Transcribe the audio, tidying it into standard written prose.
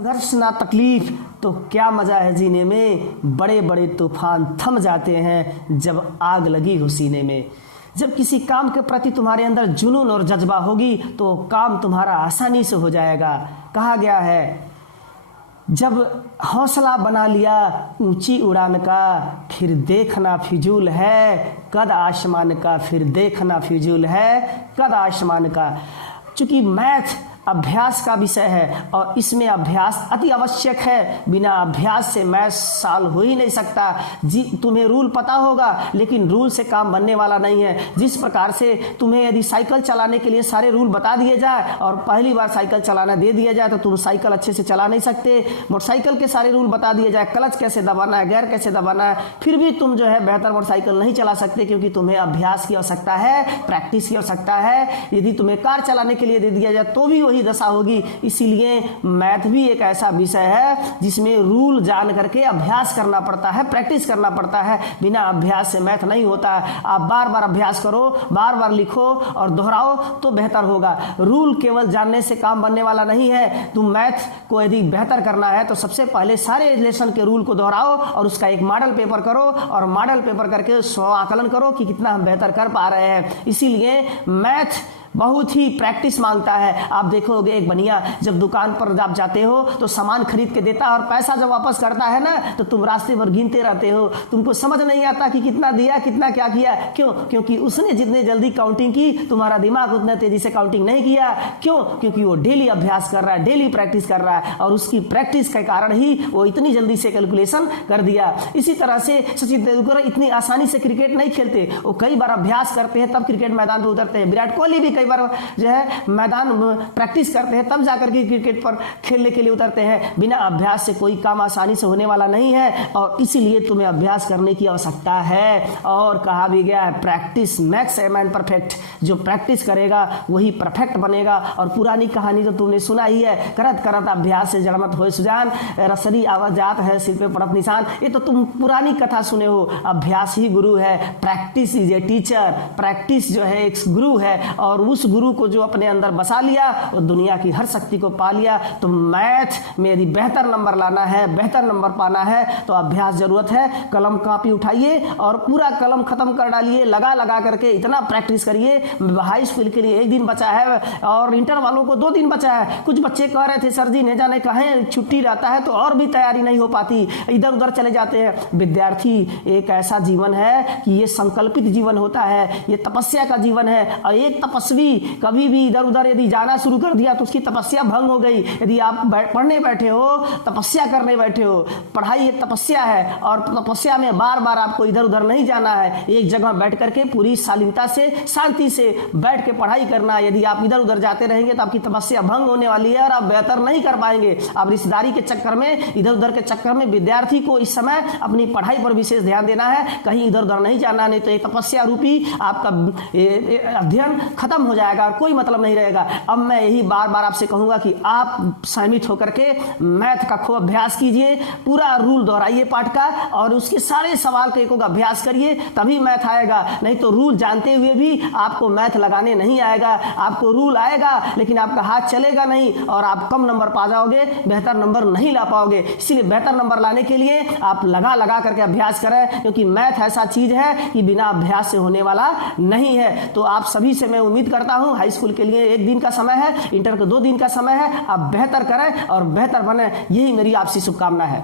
संघर्ष ना तकलीफ तो क्या मजा है जीने में, बड़े बड़े तूफान थम जाते हैं जब आग लगी हो सीने में। जब किसी काम के प्रति तुम्हारे अंदर जुनून और जज्बा होगी तो काम तुम्हारा आसानी से हो जाएगा। कहा गया है जब हौसला बना लिया ऊंची उड़ान का, फिर देखना फिजूल है कद आसमान का, फिर देखना फिजूल है कद आसमान का। चूंकि मैथ अभ्यास का विषय है और इसमें अभ्यास अति आवश्यक है। बिना अभ्यास से मैथ सॉल्व हो ही नहीं सकता। जी तुम्हें रूल पता होगा लेकिन रूल से काम बनने वाला नहीं है। जिस प्रकार से तुम्हें यदि साइकिल चलाने के लिए सारे रूल बता दिए जाए और पहली बार साइकिल चलाना दे दिया जाए तो तुम साइकिल अच्छे से चला नहीं सकते। मोटरसाइकिल के सारे रूल बता दिए जाए, क्लच कैसे दबाना है, गियर कैसे दबाना है, फिर भी तुम जो है बेहतर मोटरसाइकिल नहीं चला सकते, क्योंकि तुम्हें अभ्यास की आवश्यकता है, प्रैक्टिस की आवश्यकता है। यदि तुम्हें कार चलाने के लिए दे दिया जाए तो भी वही दशा होगी। इसीलिए मैथ भी एक ऐसा विषय है जिसमें रूल जान करके अभ्यास करना पड़ता है, प्रैक्टिस करना पड़ता है। बिना अभ्यास से मैथ नहीं होता है। आप बार बार अभ्यास करो, बार बार लिखो और दोहराओ तो बेहतर होगा। रूल केवल जानने से काम बनने वाला नहीं है। तुम मैथ को यदि बेहतर करना है तो सबसे पहले सारे लेसन के रूल को दोहराओ और उसका एक मॉडल पेपर करो और मॉडल पेपर करके स्व आकलन करो कि कितना हम बेहतर कर पा रहे हैं। इसीलिए मैथ बहुत ही प्रैक्टिस मांगता है। आप देखोगे एक बनिया जब दुकान पर आप जाते हो तो सामान खरीद के देता है और पैसा जब वापस करता है ना तो तुम रास्ते भर गिनते रहते हो। तुमको समझ नहीं आता कि कितना दिया, कितना क्या किया। क्यों? क्योंकि उसने जितने जल्दी काउंटिंग की तुम्हारा दिमाग उतने तेजी से काउंटिंग नहीं किया। क्यों? क्योंकि वो डेली अभ्यास कर रहा है, डेली प्रैक्टिस कर रहा है और उसकी प्रैक्टिस के कारण ही वो इतनी जल्दी से कैलकुलेशन कर दिया। इसी तरह से सचिन तेंदुलकर इतनी आसानी से क्रिकेट नहीं खेलते, वो कई बार अभ्यास करते हैं तब क्रिकेट मैदान पर उतरते हैं। विराट कोहली भी कई बार जो है मैदान प्रैक्टिस करते हैं तब जाकर के क्रिकेट पर खेलने के लिए उतरते हैं। बिना अभ्यास से कोई काम आसानी से होने वाला नहीं है और इसीलिए तुम्हें अभ्यास करने की आवश्यकता है। और कहा भी गया है practice makes a man perfect. जो प्रैक्टिस करेगा वही परफेक्ट बनेगा। और पुरानी कहानी तो तुमने सुना ही है, करत करत अभ्यास से जड़मत होए सुजान, रसरी आवाज जात है सिर पे पड़त निशान। ये तो तुम पुरानी कथा सुने हो। अभ्यास ही गुरु है, practice is a teacher. Practice जो है एक गुरु है और उस गुरु को जो अपने अंदर बसा लिया वो दुनिया की हर शक्ति को पा लिया। तो मैथ में यदि बेहतर नंबर लाना है, बेहतर नंबर पाना है तो अभ्यास जरूरत है। कलम कापी उठाइए और पूरा कलम खत्म कर डालिए, लगा लगा करके इतना प्रैक्टिस करिए। हाई स्कूल के लिए 1 दिन बचा है और इंटर वालों को 2 दिन बचा है। कुछ बच्चे कह रहे थे सर जी ने जाने कहें छुट्टी रहता है तो और भी तैयारी नहीं हो पाती, इधर उधर चले जाते हैं। विद्यार्थी एक ऐसा जीवन है कि ये संकल्पित जीवन होता है, ये तपस्या का जीवन है। और एक तपस्वी कभी भी इधर उधर यदि जाना शुरू कर दिया तो उसकी तपस्या भंग हो गई। यदि आप पढ़ने बैठे हो, तपस्या करने बैठे हो, पढ़ाई एक तपस्या है और तपस्या में बार बार आपको इधर उधर नहीं जाना है। एक जगह बैठ करके पूरी शालीनता से, शांति से बैठ के पढ़ाई करना। यदि आप इधर उधर जाते रहेंगे तो आपकी तपस्या भंग होने वाली है और आप बेहतर नहीं कर पाएंगे। आप रिश्तेदारी के चक्कर में, इधर उधर के चक्कर में विद्यार्थी को इस समय अपनी पढ़ाई पर विशेष ध्यान देना है, कहीं इधर उधर नहीं जाना, नहीं तो ये तपस्या रूपी आपका अध्ययन खत्म हो जाएगा और कोई मतलब नहीं रहेगा। अब मैं यही बार बार आपसे कहूंगा कि आप सहमित होकर के मैथ का खूब अभ्यास कीजिए, पूरा रूल दोहराइए पाठ का और उसके सारे सवाल का एक अभ्यास करिए, तभी मैथ आएगा। नहीं तो रूल जानते हुए भी आपको मैथ लगाने नहीं आएगा। आपको रूल आएगा लेकिन आपका हाथ चलेगा नहीं और आप कम नंबर पा जाओगे, बेहतर नंबर नहीं ला पाओगे। इसलिए बेहतर नंबर लाने के लिए आप लगा लगा करके अभ्यास करें, क्योंकि मैथ ऐसा चीज है कि बिना अभ्यास से होने वाला नहीं है। तो आप सभी से मैं उम्मीद करता हूं, हाई स्कूल के लिए 1 दिन का समय है, इंटर का 2 दिन का समय है, आप बेहतर करें और बेहतर बने, यही मेरी आपसी शुभकामना है।